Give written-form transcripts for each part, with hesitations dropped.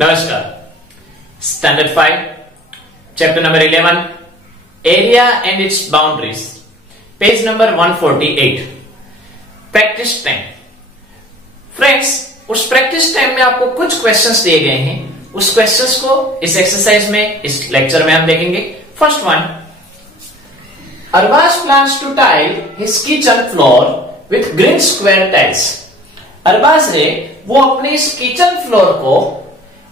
नमस्कार। Standard 5 chapter number 11 area and it's boundaries, page number 148। Practice time. Friends, उस practice time में आपको कुछ क्वेश्चंस दिए गए हैं। उस क्वेश्चंस को इस एक्सरसाइज में, इस लेक्चर में हम देखेंगे। First one, Arbaaz plans to tile his kitchen floor with green square tiles. Arbaaz है वो अपने इस किचन फ्लोर को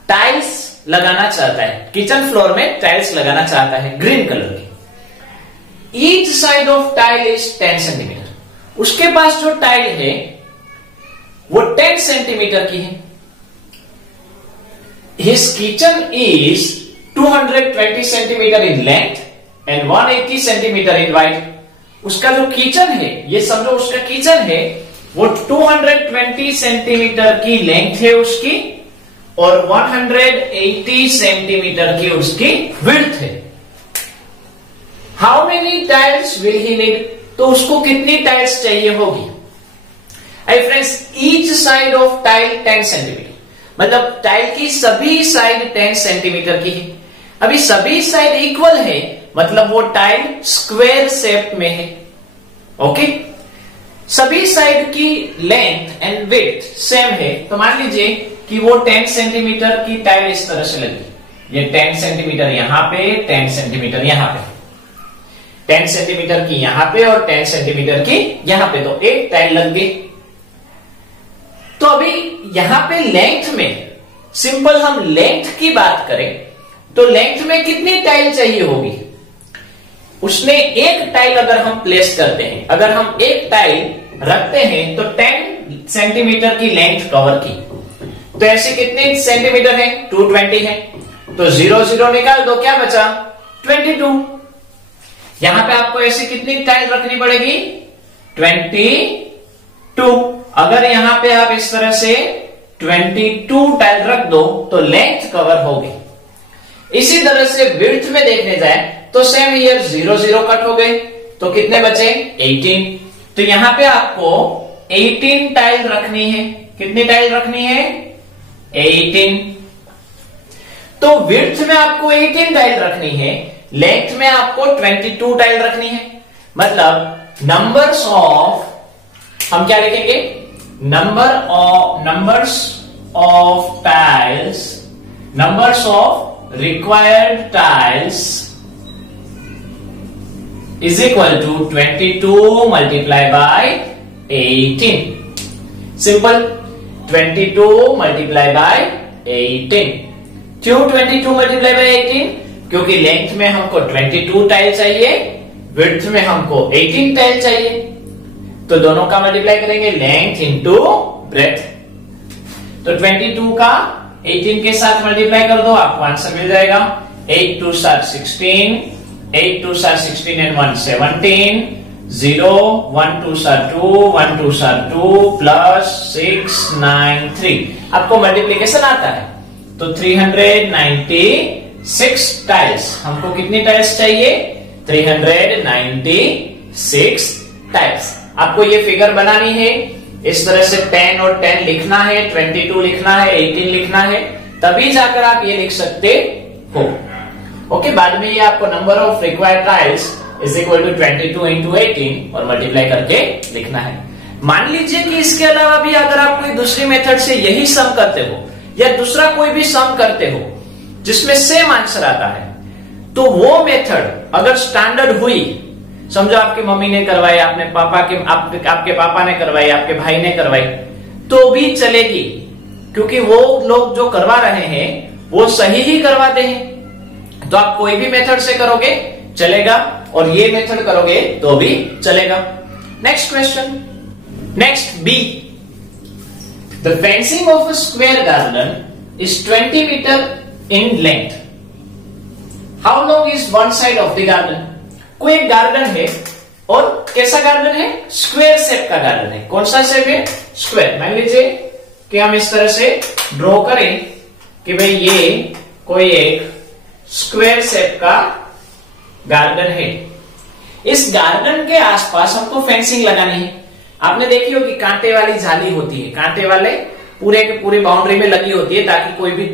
टाइल्स लगाना चाहता है। किचन फ्लोर में टाइल्स लगाना चाहता है ग्रीन कलर की। Each side of tile is 10 centimetre. उसके पास जो टाइल है वो 10 सेंटीमीटर की है। His kitchen is 220 centimetre in length and 180 centimetre in wide. उसका जो किचन है, ये समझो उसका किचन है वो 220 सेंटीमीटर की लेंथ है उसकी और 180 सेंटीमीटर की उसकी विड्थ है। How many tiles will he need? तो उसको कितनी टाइल्स चाहिए होगी? I friends, each side of tile 10 centimeter, मतलब टाइल की सभी साइड 10 सेंटीमीटर की है। अभी सभी साइड इक्वल है, मतलब वो टाइल स्क्वायर शेप में है। ओके, सभी साइड की लेंथ एंड विड्थ सेम है। तो मान लीजिए कि वो 10 सेंटीमीटर की टाइल इस तरह से लगी। ये 10 सेंटीमीटर यहां पे, 10 सेंटीमीटर यहां पे, 10 सेंटीमीटर की यहां पे और 10 सेंटीमीटर की यहां पे, तो एक टाइल लग गई। तो अभी यहां पे लेंथ में, सिंपल हम लेंथ की बात करें तो लेंथ में कितनी टाइल चाहिए होगी? उसने एक टाइल अगर हम प्लेस करते हैं, अगर हम एक टाइल रखते हैं तो 10 सेंटीमीटर की लेंथ कवर की, तो ऐसे कितने सेंटीमीटर है? 220 है। तो 0 0 निकाल दो, क्या बचा? 22। यहां पे आपको ऐसे कितनी टाइल रखनी पड़ेगी? 22। अगर यहां पे आप इस तरह से 22 टाइल रख दो तो लेंथ कवर होगी। इसी तरह से विड्थ में देखने जाए तो सेम ईयर 0 0 कट हो गए, तो कितने बचे? 18। तो यहां पे आपको 18 टाइल रखनी है। कितनी टाइल रखनी है? 18। तो विड्थ में आपको 18 टाइल रखनी है, लेंथ में आपको 22 टाइल रखनी है। मतलब नंबर्स ऑफ, हम क्या लिखेंगे? Numbers of tiles, numbers of required tiles is equal to 22 multiplied by 18. Simple, 22 multiplied by 18. क्यों 22 multiplied by 18? क्योंकि लेंथ में हमको 22 टाइल चाहिए, विड्थ में हमको 18 टाइल चाहिए। तो दोनों का मल्टीप्लाई करेंगे, लेंथ इंटू ब्रेथ। तो 22 का 18 के साथ मल्टीप्लाई कर दो, आपको आंसर मिल जाएगा। 8 2 16, 8 2 16 and 1 17, 0 1 2 2, 1 2 2 प्लस 6 9 3। आपको मल्टीप्लीकेशन आता है। तो 396 टाइल्स। हमको कितनी टाइल्स चाहिए? 396 टाइल्स। आपको ये फिगर बनानी है, इस तरह से 10 और 10 लिखना है, 22 लिखना है, 18 लिखना है, तभी जाकर आप ये लिख सकते हो। ओके, बाद में ये आपको number of required tiles is equal to 22 into 18 और मल्टीप्लाई करके लिखना है। मान लीजिए कि इसके अलावा भी अगर आप कोई दूसरी मेथड से यही सम करते हो या दूसरा कोई भी सम करते हो जिसमें सेम आंसर आता है, तो वो मेथड अगर स्टैंडर्ड हुई, समझो आपकी मम्मी ने करवाई, आपने पापा के आपके पापा ने करवाई, आपके भाई ने करवाई, तो भी चलेगी, क्योंकि वो लोग जो करवा रहे हैं वो सही ही करवाते हैं। तो आप कोई भी मेथड से करोगे चलेगा और ये मेथड करोगे तो भी चलेगा। Next question, next B. The fencing of a square garden is 20 metre in length. How long is one side of the garden? कोई एक गार्डन है और कैसा गार्डन है? स्क्वायर शेप का गार्डन है। कौन सा शेप है? स्क्वायर। मान लीजिए कि हम इस तरह से ड्रॉ करें कि भाई ये कोई एक स्क्वायर शेप का गार्डन है। इस गार्डन के आसपास हमको फेंसिंग लगानी है। आपने देखी होगी कांटे वाली जाली होती है, कांटे वाले पूरे के पूरी बाउंड्री में लगी होती है ताकि कोई भी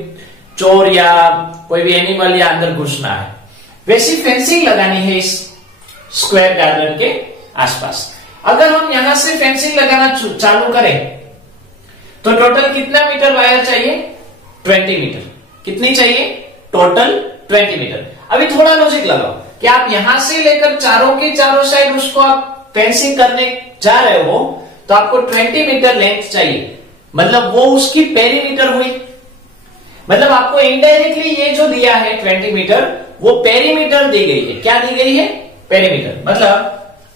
चोर या कोई भी एनिमल या अंदर घुसना है, वैसी फेंसिंग लगानी है इस स्क्वायर गार्डन के आसपास। अगर हम यहां से फेंसिंग लगाना चालू करें तो टोटल कितना मीटर वायर चाहिए? 20 मीटर। कितनी चाहिए? Total 20 metre. अभी थोड़ा लॉजिक लगाओ कि आप यहां से लेकर चारों के चारों साइड उसको आप फेंसिंग करने जा रहे हो तो आपको 20 मीटर लेंथ चाहिए, मतलब वो उसकी पेरीमीटर हुई। मतलब आपको इनडायरेक्टली ये जो दिया है 20 मीटर वो पेरीमीटर दी गई है। क्या दी गई है? पेरीमीटर। मतलब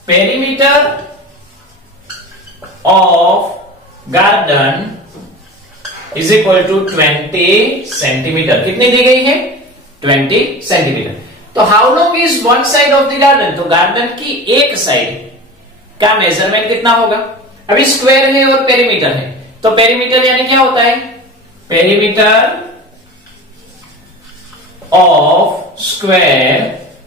perimeter of garden is equal to 20 centimetre. कितनी दी गई है? 20 सेंटीमीटर। तो how long is one side of the garden? तो गार्डन की एक साइड का मेजरमेंट कितना होगा? अभी स्क्वायर है और पेरीमीटर है, तो पेरीमीटर यानी क्या होता है? पेरीमीटर ऑफ स्क्वायर,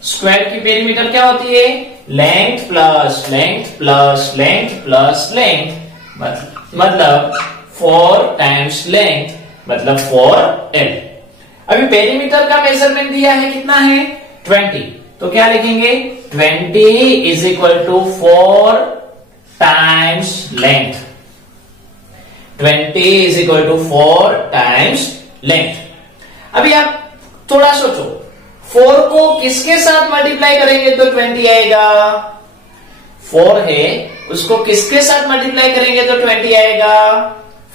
स्क्वायर की पेरीमीटर क्या होती है? Length plus length plus length plus length, मतलब 4 टाइम्स लेंथ, मतलब 4L। अभी पेरीमीटर का मेजरमेंट दिया है, कितना है? 20। तो क्या लिखेंगे? 20 is equal to 4 times length. 20 is equal to 4 times length. अभी आप थोड़ा सोचो, 4 को किसके साथ मल्टीप्लाई करेंगे तो 20 आएगा? 4 है, उसको किसके साथ मल्टीप्लाई करेंगे तो 20 आएगा?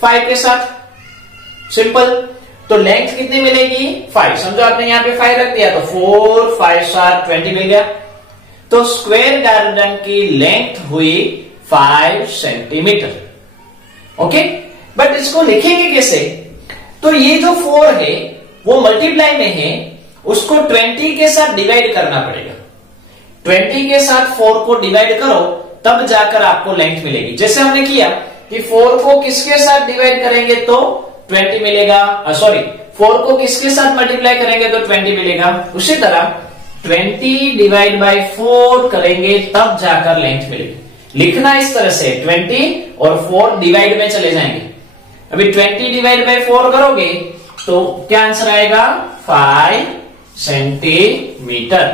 5 के साथ। सिंपल। तो लेंथ कितनी मिलेगी? 5। समझो आपने यहां पे 5 रख दिया तो 4 5 7 20 मिल गया। तो स्क्वायर गार्डन की लेंथ हुई 5 सेंटीमीटर। ओके, बट इसको लिखेंगे कैसे? तो ये जो 4 है वो मल्टीप्लाई में है, उसको 20 के साथ डिवाइड करना पड़ेगा। 20 के साथ 4 को डिवाइड करो तब जाकर आपको लेंथ मिलेगी। जैसे हमने किया कि 4 को किसके साथ डिवाइड करेंगे तो 20 मिलेगा, सॉरी 4 को किसके साथ मल्टीप्लाई करेंगे तो 20 मिलेगा। उसी तरह 20 डिवाइड बाय 4 करेंगे तब जाकर लेंथ मिलेगी। लिखना इस तरह से, 20 और 4 डिवाइड में चले जाएंगे। अभी 20 डिवाइड बाय 4 करोगे तो क्या आंसर आएगा? 5 सेंटीमीटर।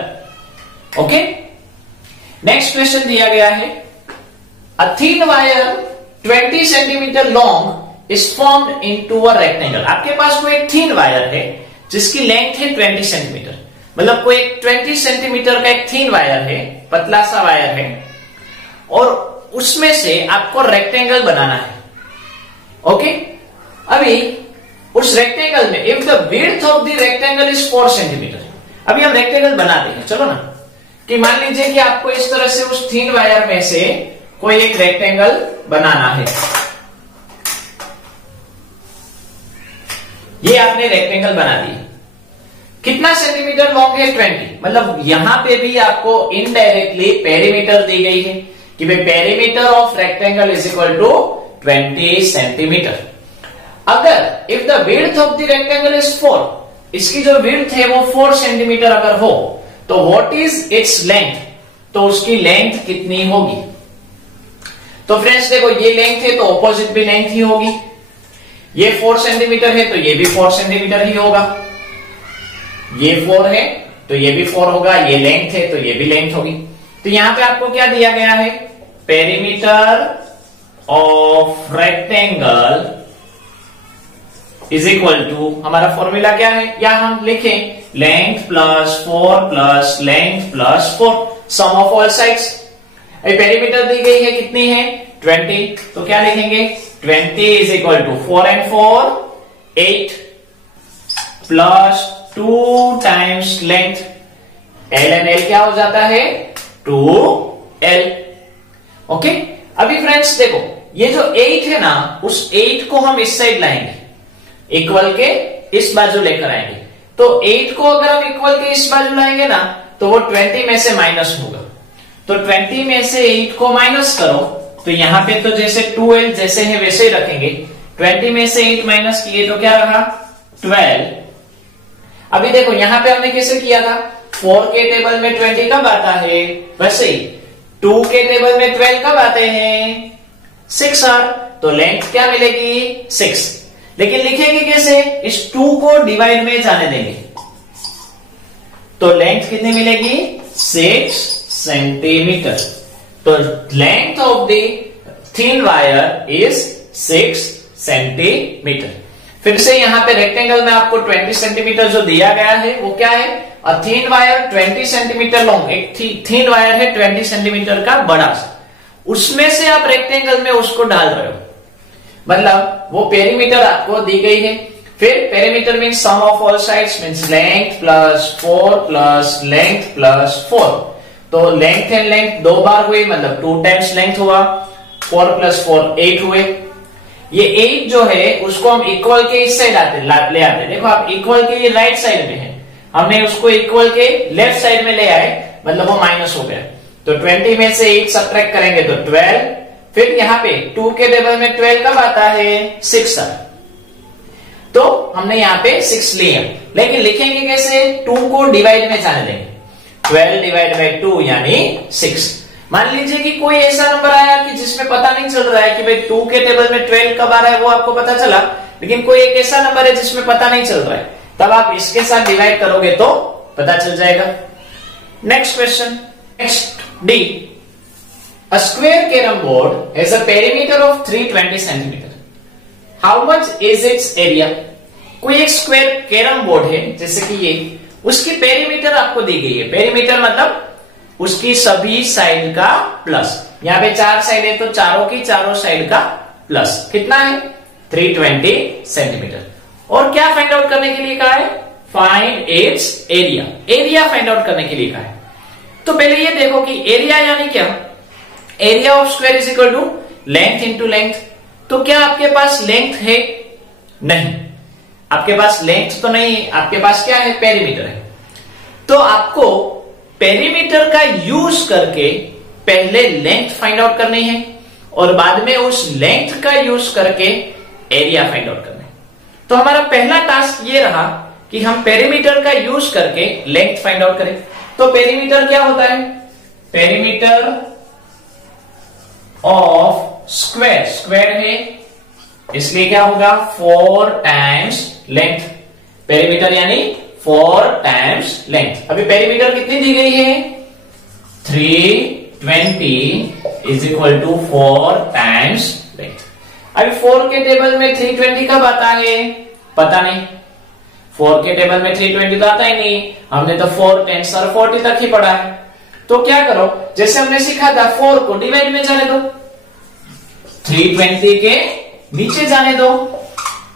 ओके, नेक्स्ट क्वेश्चन दिया गया है, a thin wire 20 centimetre long is formed into a rectangle. आपके पास कोई एक थिन वायर है जिसकी लेंथ है 20 सेंटीमीटर, मतलब कोई एक 20 सेंटीमीटर का एक थिन वायर है, पतला सा वायर है, और उसमें से आपको रेक्टेंगल बनाना है। ओके, अभी उस रेक्टेंगल में if the width of the rectangle is 4 centimetre. अभी हम रेक्टेंगल बनाते हैं, चलो ना, कि मान लीजिए कि आपको इस तरह से उस थिन वायर में से कोई एक रेक्टेंगल बनाना है। ये आपने रेक्टेंगल बना दिया। कितना सेंटीमीटर लॉन्ग है? 20। मतलब यहां पे भी आपको इनडायरेक्टली पेरीमीटर दी गई है कि भाई perimeter of rectangle is equal to 20 centimeter. अगर if the width of the rectangle is 4, इसकी जो विड्थ है वो 4 सेंटीमीटर अगर हो तो व्हाट इज इट्स लेंथ? तो उसकी लेंथ कितनी होगी? तो फ्रेंड्स देखो, ये लेंथ है तो ऑपोजिट भी लेंथ ही होगी। ये 4 सेंटीमीटर है तो ये भी 4 सेंटीमीटर ही होगा। ये 4 है तो ये भी 4 होगा। ये लेंथ है तो ये भी लेंथ होगी। तो यहां पे आपको क्या दिया गया है? Perimeter of rectangle is equal to, हमारा फॉर्मूला क्या है? या हम लिखें length plus 4 plus length plus 4, sum of all sides. Perimeter दी गई है, कितनी है? 20। तो क्या लिखेंगे? 20 is equal to 4 and 4 8 plus 2 times length. L and L क्या हो जाता है? 2L। ओके, अभी फ्रेंड्स देखो, ये जो 8 है ना, उस 8 को हम इस साइड लाएंगे, इक्वल के इस बाजू लेकर आएंगे। तो 8 को अगर हम इक्वल के इस बाजू लाएंगे ना तो वो 20 में से माइनस होगा। तो 20 में से 8 को माइनस करो तो यहां पे तो जैसे 2L जैसे है वैसे ही रखेंगे। 20 में से 8 माइनस किए तो क्या रहा? 12। अभी देखो यहां पे हमने कैसे किया था? 4 के टेबल में 20 कब आता है? वैसे ही 2 के टेबल में 12 कब आते हैं? 6 आर। तो लेंथ क्या मिलेगी? 6। लेकिन लिखेंगे कैसे? इस 2 को डिवाइड में जाने देंगे तो लेंथ कितनी मिलेगी? 6 सेंटीमीटर। तो length of the thin wire is 6 centimetre. फिर से यहां पे रेक्टेंगल में आपको 20 सेंटीमीटर जो दिया गया है वो क्या है? A thin wire 20 centimetre long, एक थिन वायर है 20 सेंटीमीटर का बड़ा, उसमें से आप रेक्टेंगल में उसको डाल रहे हो, मतलब वो पेरीमीटर आपको दी गई है। फिर perimeter means sum of all sides means length plus 4 plus length plus 4। तो लेंथ एंड लेंथ 2 बार हुई, मतलब 2 टाइम्स लेंथ हुआ। 4 प्लस 4 8 हुए। ये 8 जो है उसको हम इक्वल के इस साइड ले आते। देखो आप इक्वल के ये राइट साइड में है, हमने उसको इक्वल के लेफ्ट साइड में ले आए, मतलब वो माइनस हो गया। तो 20 में से 8 सब्ट्रैक्ट करेंगे तो 12। फिर यहाँ पे 2 के टेबल में 12 कब आता है? 6 आता। तो हमने यहाँ पे 6 लिया, लेकिन लिखेंगे कैसे? 2 को डिवाइड में जाने देंगे। 12 डिवाइड बाई 2 यानी 6। मान लीजिए कि कोई ऐसा नंबर आया कि जिसमें पता नहीं चल रहा है कि भाई 2 के टेबल में 12 कब आ रहा है, वो आपको पता चला, लेकिन कोई एक ऐसा नंबर है जिसमें पता नहीं चल रहा है, तब आप इसके साथ डिवाइड करोगे तो पता चल जाएगा। Next question, next D. A square carom board has a perimeter of 320 centimeter. How much is its area? कोई एक स्क्वायर कैरम बोर्ड है जैसे कि ये, उसकी पेरीमीटर आपको दी गई है। पेरीमीटर मतलब उसकी सभी साइड का प्लस, यहाँ पे 4 साइड है तो चारों की चारों साइड का प्लस कितना है? 320 सेंटीमीटर। और क्या फाइंड आउट करने के लिए कहा है? Find its area. Area find out करने के लिए कहा है। तो पहले ये देखो कि एरिया यानी क्या? Area of square is equal to length into length. तो क्या आपके पास लेंथ है? नहीं, आपके पास लेंथ तो नहीं है, आपके पास क्या है? पेरीमीटर है। तो आपको पेरीमीटर का यूज करके पहले लेंथ फाइंड आउट करनी है और बाद में उस लेंथ का यूज करके एरिया फाइंड आउट करना है। तो हमारा पहला टास्क ये रहा कि हम पेरीमीटर का यूज करके लेंथ फाइंड आउट करें। तो पेरीमीटर क्या होता है? पेरीमीटर ऑफ स्क्वायर, स्क्वायर है इसलिए क्या होगा? 4 टाइम्स लेंथ। पेरीमीटर यानी 4 टाइम्स लेंथ। अभी पेरीमीटर कितनी दी गई है? 320 is equal to 4 times length. अभी 4 के टेबल में 320 कब आता है? पता नहीं। 4 के टेबल में 320 तो आता ही नहीं, हमने तो 4 10 और 40 तक ही पढ़ा है। तो क्या करो, जैसे हमने सीखा था 4 को डिवाइड में जाने दो, 320 के नीचे जाने दो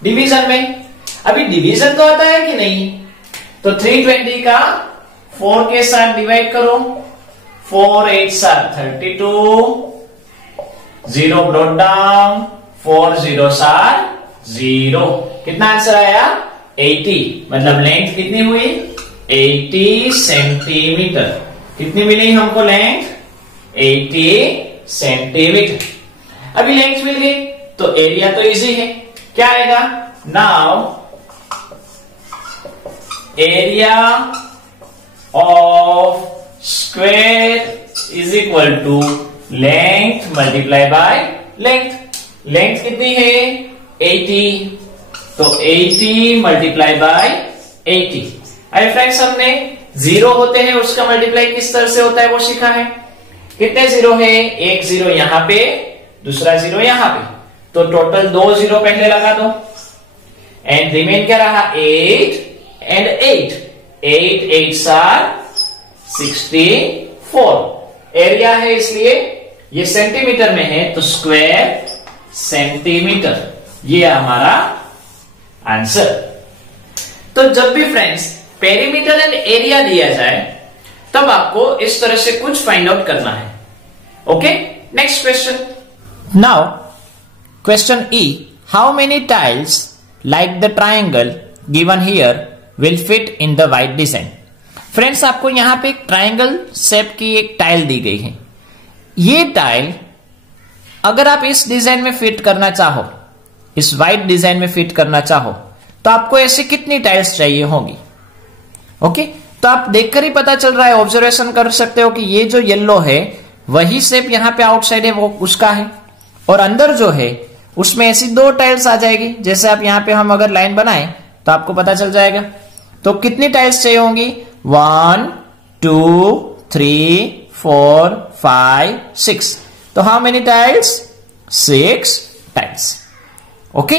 डिवीजन में। अभी डिवीजन तो आता है कि नहीं? तो 320 का 4 के साथ डिवाइड करो, 4 8 32, 0 ब्रॉट डाउन, 4 0 0। कितना आंसर आया? 80। मतलब लेंथ कितनी हुई? 80 सेंटीमीटर। कितनी मिली हमको लेंथ? 80 सेंटीमीटर। अभी लेंथ मिल गई तो एरिया तो इजी है, क्या आएगा? Now area of square is equal to length multiply by length. Length कितनी है? 80, तो 80 मल्टीप्लाई बाय 80। अरे फ्रेंड्स, हमने 0 होते हैं उसका मल्टीप्लाई किस तरह से होता है वो सीखा है। कितने 0 है? एक 0 यहां पे, दूसरा 0 यहां पे, तो टोटल 2 0 पहले लगा दो एंड रिमेन क्या रहा? 8 एंड 8। 8 8 64। एरिया है इसलिए ये सेंटीमीटर में है तो स्क्वायर सेंटीमीटर, ये हमारा आंसर। तो जब भी फ्रेंड्स पेरीमीटर एंड एरिया दिया जाए तब आपको इस तरह से कुछ फाइंड आउट करना है। Okay, next question. Now question E, how many tiles like the triangle given here will fit in the white design. Friends, आपको यहां पे एक ट्राइंगल शेप की एक टाइल दी गई है। ये टाइल अगर आप इस डिजाइन में फिट करना चाहो, इस वाइट डिजाइन में फिट करना चाहो, तो आपको ऐसे कितनी टाइल्स चाहिए होगी? ओके, तो आप देखकर ही पता चल रहा है, ऑब्जर्वेशन कर सकते हो कि ये जो येलो है वही शेप यहां पे आउटसाइड है वो उसका है, और अंदर जो है उसमें ऐसी 2 टाइल्स आ जाएगी। जैसे आप यहां पे हम अगर लाइन बनाएं तो आपको पता चल जाएगा। तो कितनी टाइल्स चाहिए होंगी? 1 2 3 4 5 6। तो how many tiles? 6 tiles. Okay.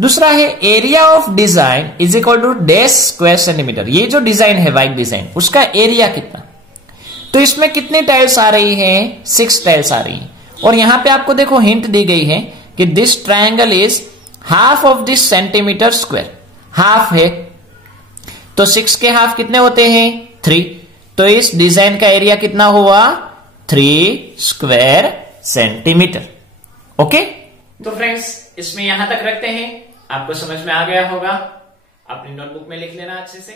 दूसरा है area of design is equal to dash square centimetre. ये जो डिजाइन है बाइक डिजाइन, उसका एरिया कितना? तो इसमें कितनी टाइल्स आ रही हैं? 6 टाइल्स आ रही हैं। और यहां पे आपको देखो हिंट दी गई है कि this triangle is half of this centimetre square. Half है तो 6 के हाफ कितने होते हैं? 3। तो इस डिजाइन का एरिया कितना हुआ? 3 स्क्वायर सेंटीमीटर। ओके। तो फ्रेंड्स इसमें यहां तक रखते हैं। आपको समझ में आ गया होगा। अपनी नोटबुक में लिख लेना अच्छे से।